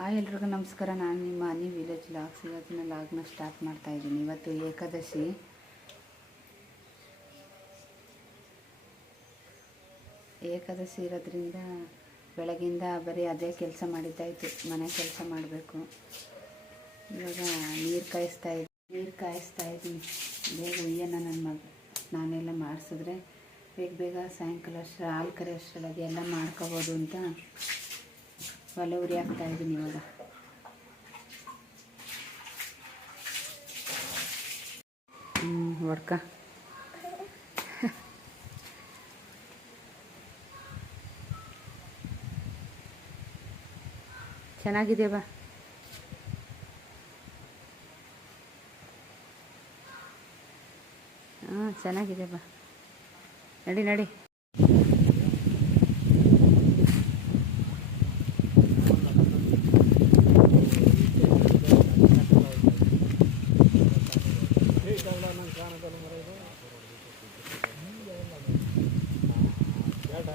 Hi ಎಲ್ರಿಗೂ ನಮಸ್ಕಾರ. ನಾನು ನಿಮ್ಮ ಅನಿ ವಿಲೇಜ್ ಲಾಗ್ಸ್. ಇವತ್ತಿನ ಲಾಗ್ನ ಸ್ಟಾರ್ಟ್ ಮಾಡ್ತಾ ಇದ್ದೀನಿ. ಇವತ್ತು ಏಕಾದಶಿ. ಏಕಾದಶಿ ಇರೋದ್ರಿಂದ ಬೆಳಗಿಂದ ಬರೀ ಅದೇ ಕೆಲಸ ಮಾಡಿದ್ದಾಯಿತು ಮನೆ ಕೆಲಸ ಮಾಡಬೇಕು. ಇವಾಗ ನೀರು ಕಾಯಿಸ್ತಾ ಇದ್ದೀನಿ ನೀರು ಕಾಯಿಸ್ತಾ ಇದ್ದೀನಿ. ಬೇಗ ಉಯ್ಯನ ನನ್ನ ಮಗ, ನಾನೆಲ್ಲ ಮಾಡಿಸಿದ್ರೆ ಬೇಗ ಬೇಗ ಸಾಯಂಕಾಲ ಅಷ್ಟರ, ಹಾಲು ಕರೆ ಅಷ್ಟರೊಳಗೆ ಮಾಡ್ಕೋಬೋದು ಅಂತ ಒಲೆ ಉರಿ ಹಾಕ್ತಾ ಇದ್ದೀನಿ ಇವಾಗ. ಹ್ಞೂ ಬಾ. ಹಾಂ ಚೆನ್ನಾಗಿದೆ ಬಾ. ನಡಿ ನಡಿ.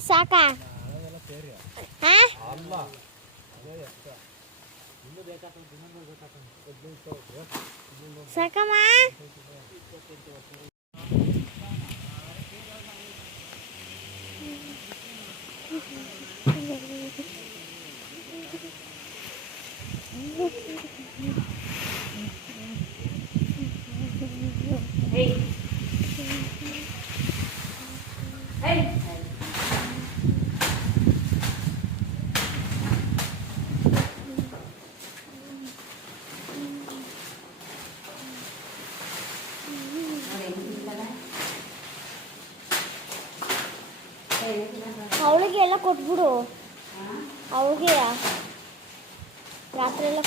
ಸಾಕಾ ಹಾ ಸಾಕಮ್ಮ ಅವಳಿಗೆ ಎಲ್ಲ ಕೊಟ್ಬಿಡು ಅವಳಿಗೆ ರಾತ್ರಿ ಎಲ್ಲ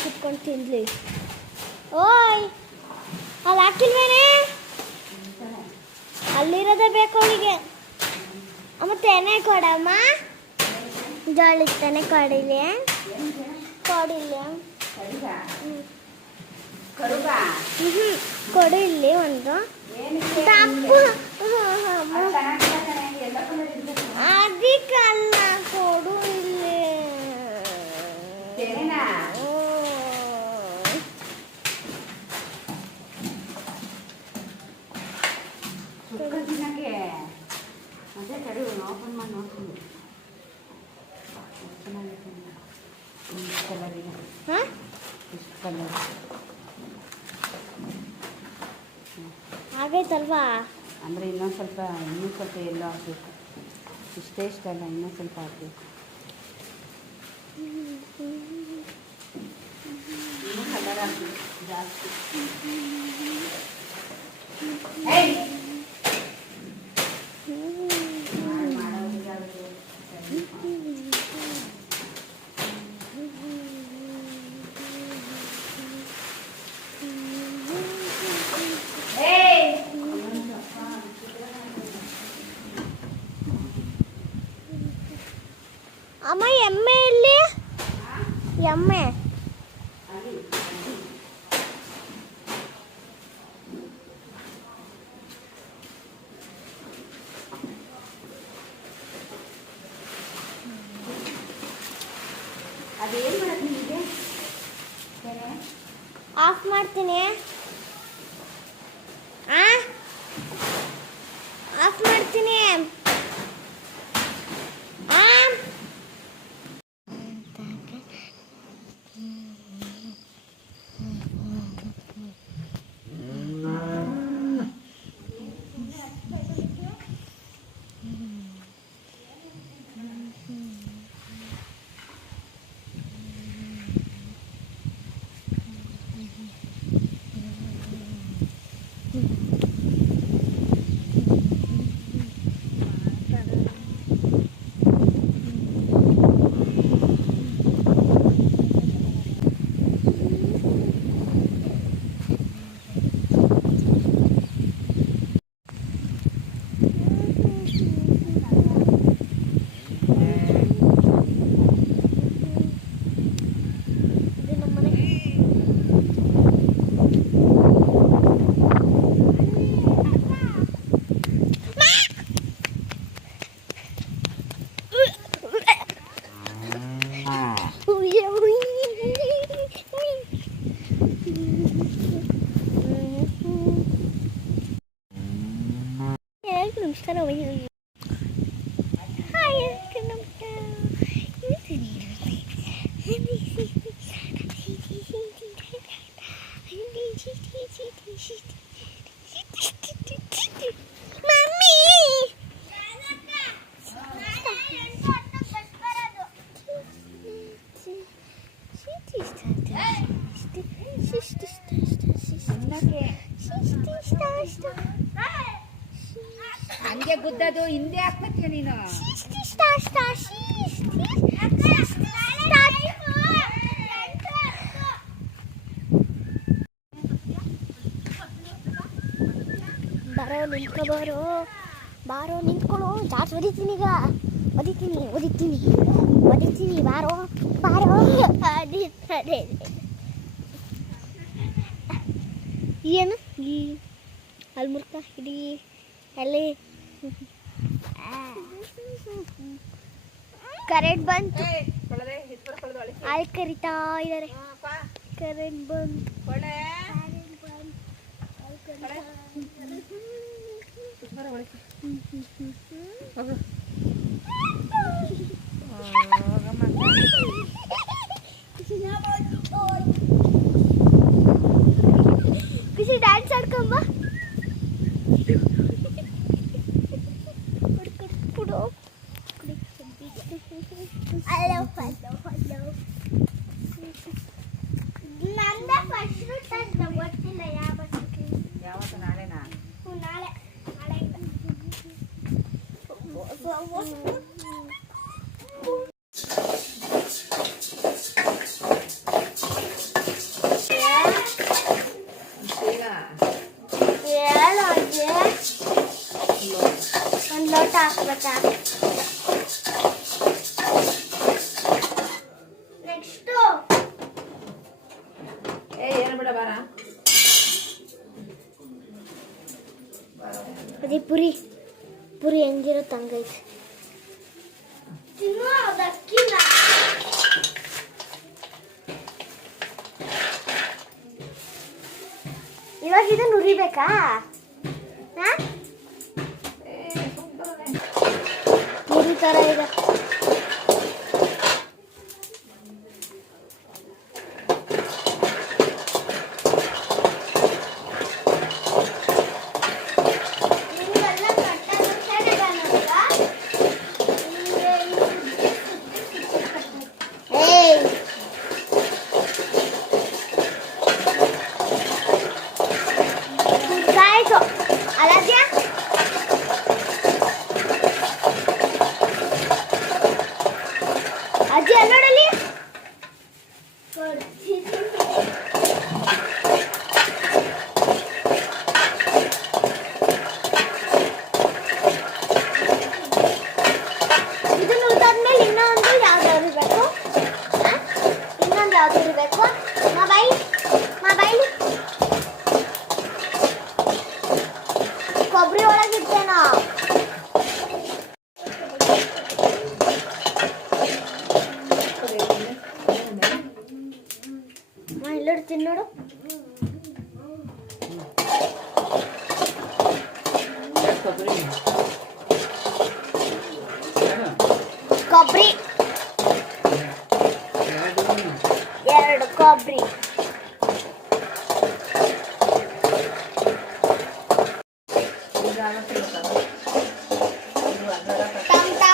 ತಿನ್ಲಿ ಓಯ್ ಅಲ್ಲಿ ಹಾಕಿಲ್ವೇನೆ? ಅಲ್ಲಿರೋದೇ ಬೇಕು ಅವಳಿಗೆ. ಅಮ್ಮ ತೆನೆ ಕೊಡಮ್ಮ. ಜೋಳಿ ತೆನೆ ಕೊಡಿಲಿ. ಕೊಡಿಲ್ಲ ಹ್ಞೂ ಕೊಡು ಇಲ್ಲಿ ಒಂದು. ತಪ್ಪು ಅದಕ್ಕಲ್ಲ ಕೊಡು ಇಲ್ಲಿ. ತಿನ್ನಕ್ಕೆ ಅದೇ ಕಡೆ ಓಪನ್ ಮಾಡಿ ನೋಡ್ತೀನಿ. ಚೆನ್ನಾಗಿದೆ ಇಷ್ಟು ಕಲರ್ ಇದೆ. ಹ? ಇಷ್ಟು ಕಲರ್ ಆಗೈತಲ್ವಾ? ಅಂದರೆ ಇನ್ನೊಂದು ಸ್ವಲ್ಪ ಇನ್ನೂ ಸ್ವಲ್ಪ ಎಲ್ಲೋ ಹಾಕಬೇಕು ಇಷ್ಟೇ ಇಷ್ಟ ಅಲ್ಲ ಇನ್ನೂ ಸ್ವಲ್ಪ ಹಾಕಬೇಕು ಇನ್ನೂ ಕಲರ್ ಹಾಕಬೇಕು ಜಾಸ್ತಿ ಏಯ್! ಮಾಡ್- ಮಾಡೋರಿಗೆ ಅವ್ರಿಗೆ ಸರಿ. ಏಯ್! ಅಮ್ಮ ಎಮ್ಮೆ ಇಲ್ಲಿ ಎಮ್ಮೆ ಅದೇನು ಮಾಡೋದು ನಿಮಗೆ ಆಫ್ ಮಾಡ್ತೀನಿ. ಆ? ಹಂಗೆ ಗುದ್ದದು ಹಿಂದೆ ಹಾಕ್ಬೇಕ ನೀನು ಬರೋ ನಿಂತ್ಕೊ ಬಾರೋ. ಬಾರೋ ನಿಂತ್ಕೊಳ್ಳೋ ಜಾಸ್ತಿ ಒದಿತೀನಿ ಈಗ. ಒದಿತೀನಿ ಒದಿತೀನಿ ಒದಿತೀನಿ ಬಾರೋ. ಬಾರೋ. ಅದೇ ಏನು? ಈ ಅಲ್ಲಿ ಮುರ್ಕ ಹಿಡಿ ಅಲ್ಲಿ. ಕರೆಂಟ್ ಬಂತು. ಅಲ್ಲಿ ಕರಿತಾ ಇದಾರೆ. ಕರೆಂಟ್ ಬಂತು. ಕರೆಂಟ್ ಬಂತು. ಅಲ್ಲಿ ಕರಿತಾ ಖುಷಿ ಡ್ಯಾನ್ಸ್ ಆಡ್ಕೊಂಬ ಹಲೋ ಹಲೋ ಹಲೋ ನಂದ ಫಸ್ಟ್ ತಂದ ಗೊತ್ತಿಲ್ಲ ಯಾವ ಯಾವತ್ತು ನಾಳೆನಾ ನಾಳೆ ನಾಳೆಯಿಂದ ಹೇಳು ಅಜ್ಜಿ ಒಂದು ಲೋಟ ಹಾಕ್ಬೇಕಾ ನೆಕ್ಸ್ಟು ಏ ಏನು ಬಿಡ ಬಾರ ಅದೇ ಪುರಿ ಪುರಿ ಹೆಂಗಿರುತ್ತೆ ಹಂಗೈತೆ ತಿನ್ನು ಅದು ಅಕ್ಕಿನ ಇವಾಗ ಇದು ನುರಿಬೇಕಾ? ಥರ ಇದೆ.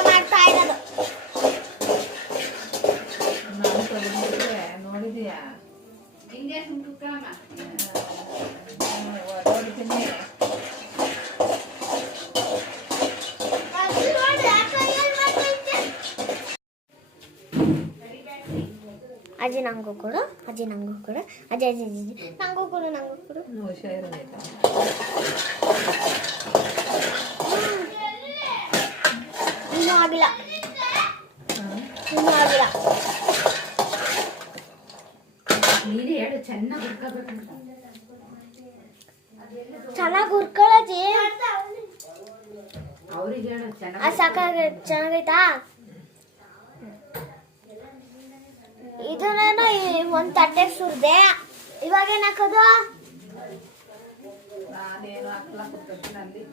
ಮಾಡ್ತಾ ಇರೋದು. ನೋಡಿದೀಯಾ ಹಿಂಗೆ ನೋಡಿದ್ದೀನಿ ಅಜ್ಜಿ ನಂಗೂ ಕೊಡು ಅಜ್ಜಿ ನಂಗೂ ಕೊಡು ಅಜ್ಜಿ ಅಜ್ಜಿ ನಂಗೂ ಕೊಡು ನಂಗೂ ಕೊಡು. ಹುಷಾರು ಆಗಿಲ್ಲ. ಇನ್ನೂ ಆಗಿಲ್ಲ. ನೀನೇ ಹೇಳು ಚೆನ್ನಾಗಿ ಹುಡ್ಕೋಬೇಕಂತ ಚೆನ್ನಾಗಿ ಹುರ್ಕೊಳ್ಳೋಜಿ. ಅವ್ರಿಗೆ ಹೇಳು ಅದು ಚೆನ್ನಾಗಿ ಸಾಕಾಗ ಚೆನ್ನಾಗೈತಾ? ಇದು ನಾನು ಒಂದು ತಟ್ಟೆ ಸುರಿದೆ. ಇವಾಗ ಏನು ಹಾಕೋದು ನಾನೇನು ಹಾಕ್ಲಾ ಅಲ್ಲಿ.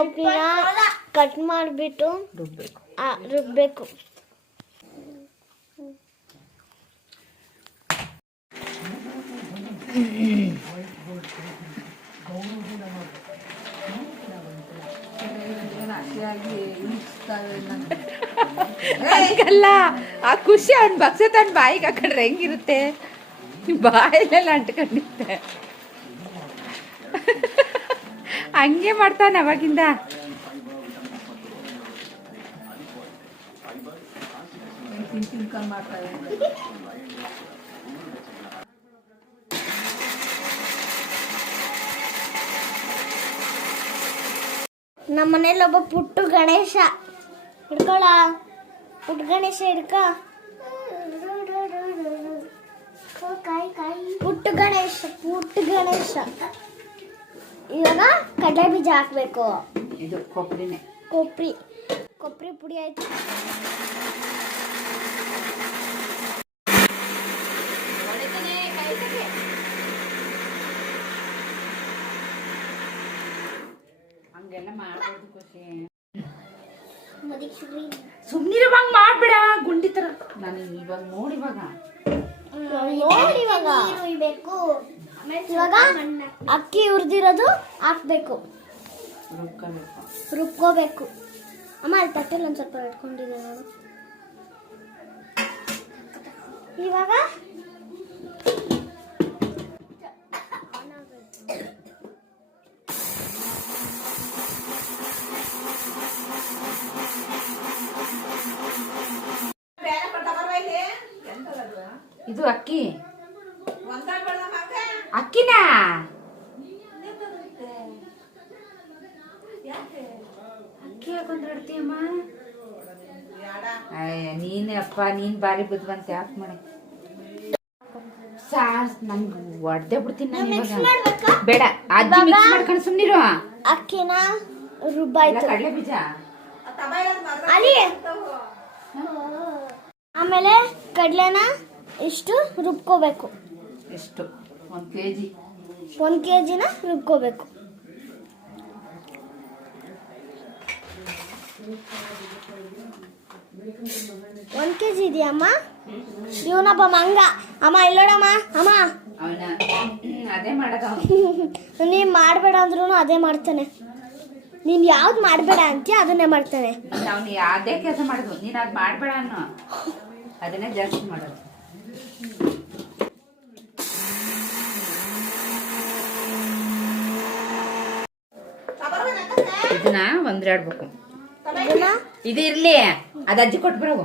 ಕೊಬ್ಬಿನ ಕಟ್ ಮಾಡಿಬಿಟ್ಟು ರುಬ್ಬೇಕು ರುಬ್ಬೇಕು. ಹಂಗಲ್ಲ, ಆ ಖುಷಿ ಅವ್ನ ಬಕ್ಸೆ ತನ್ನ ಬಾಯಿಗೆ ಹಾಕೊಂಡ್ರೆ ಹೆಂಗಿರುತ್ತೆ? ಬಾಯಲ್ಲೆಲ್ಲ ಅಂಟ್ಕೊಂಡಿತ್ತೆ ಹಂಗೆ ಮಾಡ್ತಾನೆ ಅವಾಗಿಂದ. ನಮ್ಮ ಮನೇಲಿ ಒಬ್ಬ ಪುಟ್ಟು ಗಣೇಶ. ಹಿಡ್ಕೊಳ. ಪುಟ್ಟು ಗಣೇಶ ಹಿಡ್ಕ. ಪುಟ್ಟು ಗಣೇಶ ಪುಟ್ಟು ಗಣೇಶ. ಇವಾಗ ಕಡಲೆ ಬೀಜ ಹಾಕ್ಬೇಕು. ಇದು ಕೊಬ್ಬರಿನೇ. ಕೊಬ್ಬರಿ ಕೊಬ್ಬರಿ ಪುಡಿ ಆಯ್ತು. ಮದಿಕ್ಷುರಿ ಸುಮ್ಮನಿರುವಾಗ ಮಾಡ್ಬೇಡ ಗುಂಡಿ ತರ. ನಾನು ಇವಾಗ ನೋಡಿವಾಗ ನೋಡಿವಾಗ ನೋಡಿ ಇವಾಗ ಅಕ್ಕಿ ಹುರಿದಿರೋದು ಹಾಕ್ಬೇಕು. ರುಬ್ಕೋಬೇಕು. ರುಬ್ಕೋಬೇಕು ಅಮ್ಮ ಅಲ್ಲಿ ತಟ್ಟೆಲಿ ಒಂದು ಸ್ವಲ್ಪ ಇಟ್ಕೊಂಡಿದ್ದೆ ನಾನು ಇವಾಗ ಇದು ಅಕ್ಕಿ. ಅಕ್ಕಿನಾ ಅಕ್ಕಿ ಹಾಕೊಂಡ್ರಡ್ತೀಯಮ್ಮ ನೀನೇ ಅಪ್ಪ ನೀನ್ ಬಾರಿ ಬುದ್ಧಿವಂತ ಯಾಕೆ ಮಾಡಿ ಸಾಸ್ ನನ್ಗೆ ಒಡ್ದೆ ಬಿಡ್ತೀನಿ ನಾನು ಮಿಕ್ಸ್ ಇವಾಗ. ಬೇಡ ಅಜ್ಜಿ ಮಿಕ್ಸ್ ಮಾಡ್ಕೊಂಡು ಸುಮ್ಮನಿರು ಅಕ್ಕಿನ ರುಬ್ಬಾಯ್ತು. ಕಡಲೆ ಬೀಜ. ಅಲ್ಲಿ. ಆಮೇಲೆ ಕಡಲೆನ ಇಷ್ಟು ರುಬ್ಕೋಬೇಕು. ಎಷ್ಟು? ಒಂದು ಕೆ ಜಿ ಒಂದು ಕೆ ಜಿನ ರುಬ್ಕೋಬೇಕು. ಒಂದು ಕೆ ಜಿ ಇದೆಯಮ್ಮ ಇವನಪ್ಪ ಮಂಗ ಅಮ್ಮ ಇಲ್ಲೋಡಮ್ಮ ಅಮ್ಮ. ಅವನ ಅದೇ ಮಾಡೋದು ನೀನು ಮಾಡಬೇಡ ಅಂದ್ರೂ ಅದೇ ಮಾಡ್ತಾನೆ. ನೀನು ಯಾವ್ದು ಮಾಡಬೇಡ ಅಂತೀಯ ಅದನ್ನೇ ಮಾಡ್ತಾನೆ. ಅವನು ಕೆಲಸ ಮಾಡೋದು. ನೀನು ಅದು ಮಾಡಬೇಡ ಅನ್ನೋ. ಅದನ್ನೇ ಜಾಸ್ತಿ ಮಾಡೋದು. ಇದನ್ನ ಒಂದ್ರಾಡ್ಬೇಕು. ಇದು ಇರ್ಲಿ. ಅದು ಅಜ್ಜಿ ಕೊಟ್ಬಿಡವು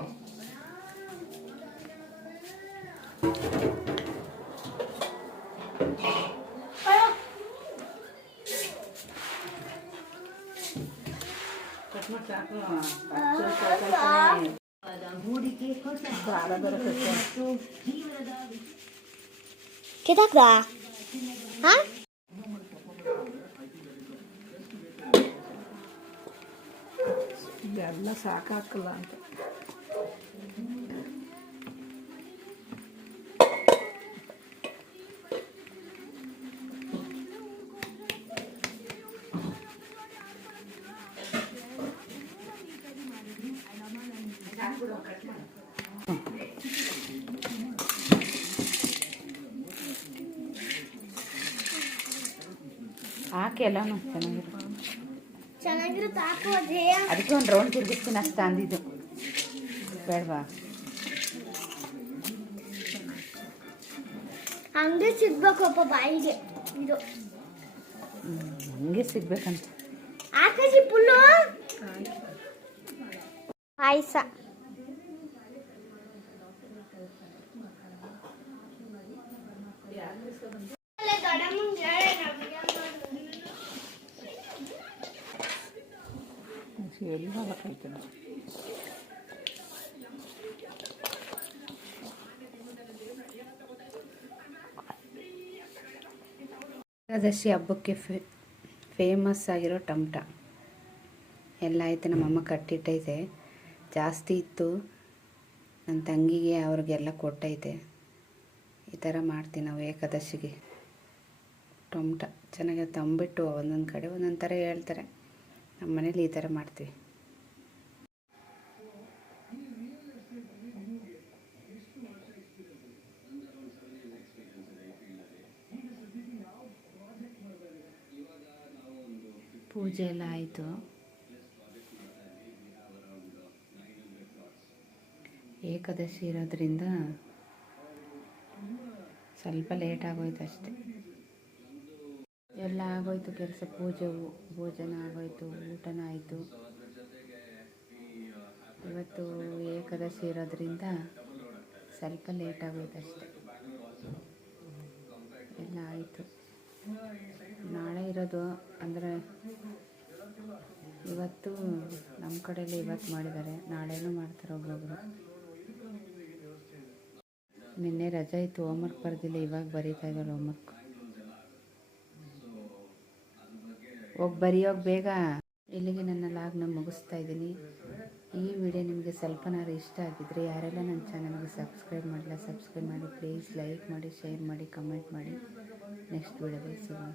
ಕಿತ್ತಾಕ್ದ ಹಾ? ಎಲ್ಲ ಸಾಕಾಕಲ್ಲ ಅಂತ. ಹಾಕಿ ಎಲ್ಲಾನು ಚೆನ್ನಾಗಿರುತ್ತೆ ಅದಕ್ಕೆ ಒಂದು ರೌಂಡ್ ತಿರುಗಿಸ್ತೀನಿ ಅಷ್ಟು ಅಂದಿದ್ದು ಬೇಡವಾ? ಹಂಗೆ ಸಿಗ್ಬೇಕಪ್ಪ ಬಾಯಿಗೆ. ಇದು. ಹಂಗೆ ಸಿಗ್ಬೇಕಂತ. ಆಕಾಶಿ ಪುಲ್ಲು? ಪಾಯಸ. ಏಕಾದಶಿ ಹಬ್ಬಕ್ಕೆ ಫೇಮಸ್ ಆಗಿರೋ ಟಮಟ. ಎಲ್ಲ ಐತೆ ನಮ್ಮಮ್ಮ ಕಟ್ಟಿಟ್ಟೈತೆ ಜಾಸ್ತಿ ಇತ್ತು. ನನ್ನ ತಂಗಿಗೆ ಅವ್ರಿಗೆಲ್ಲ ಕೊಟ್ಟೈತೆ ಈ ಥರ ಮಾಡ್ತೀವಿ ನಾವು ಏಕಾದಶಿಗೆ. ಟೊಮಟ ಚೆನ್ನಾಗಿ ತಂಬಿಟ್ಟು ಒಂದೊಂದು ಕಡೆ ಒಂದೊಂದು ಥರ ಹೇಳ್ತಾರೆ. ನಮ್ಮ ಮನೇಲಿ ಈ ಥರ ಮಾಡ್ತೀವಿ. ಪೂಜೆ ಎಲ್ಲ ಆಯಿತು. ಏಕಾದಶಿ ಇರೋದ್ರಿಂದ ಸ್ವಲ್ಪ ಲೇಟ್ ಆಗೋಯ್ತು ಅಷ್ಟೆ. ಎಲ್ಲ ಆಗೋಯ್ತು ಕೆಲಸ. ಪೂಜೆವು ಭೋಜನ ಆಗೋಯ್ತು, ಊಟನ ಆಯಿತು. ಇವತ್ತು ಏಕಾದಶಿ ಇರೋದ್ರಿಂದ ಸ್ವಲ್ಪ ಲೇಟ್ ಆಗೋಯ್ತು ಅಷ್ಟೆ. ಎಲ್ಲ ಆಯಿತು. ನಾಳೆ ಇರೋದು ಅಂದರೆ ಇವತ್ತು ನಮ್ಮ ಕಡೆಯಲ್ಲಿ ಇವತ್ತು ಮಾಡಿದ್ದಾರೆ. ನಾಳೆನೂ ಮಾಡ್ತಾರೆ ಒಬ್ಬೊಬ್ಬರು ನಿನ್ನೆ ರಜೆ ಇತ್ತು ಹೋಮ್ವರ್ಕ್ ಬರೆದಿಲ್ಲ, ಇವಾಗ ಬರೀತಾ ಇದ್ದಾರೆ ಹೋಮ್ವರ್ಕ್ ಹೋಗಿ ಬರೆಯೋಗಿ ಬೇಗ ಇಲ್ಲಿಗೆ ನನ್ನ ಲಾಗ್ನ ಮುಗಿಸ್ತಾ ಇದ್ದೀನಿ. ಈ ವಿಡಿಯೋ ನಿಮಗೆ ಸ್ವಲ್ಪನಾರು ಇಷ್ಟ ಆಗಿದ್ದರೆ ಯಾರೆಲ್ಲ ನನ್ನ ಚಾನಲ್ಗೆ ಸಬ್ಸ್ಕ್ರೈಬ್ ಮಾಡಿಲ್ಲ ಸಬ್ಸ್ಕ್ರೈಬ್ ಮಾಡಿ ಪ್ಲೀಸ್ ಲೈಕ್ ಮಾಡಿ ಶೇರ್ ಮಾಡಿ ಕಮೆಂಟ್ ಮಾಡಿ. ನೆಕ್ಸ್ಟ್ ವಿಡಿಯೋದಲ್ಲಿ ಸಿಗೋಣ.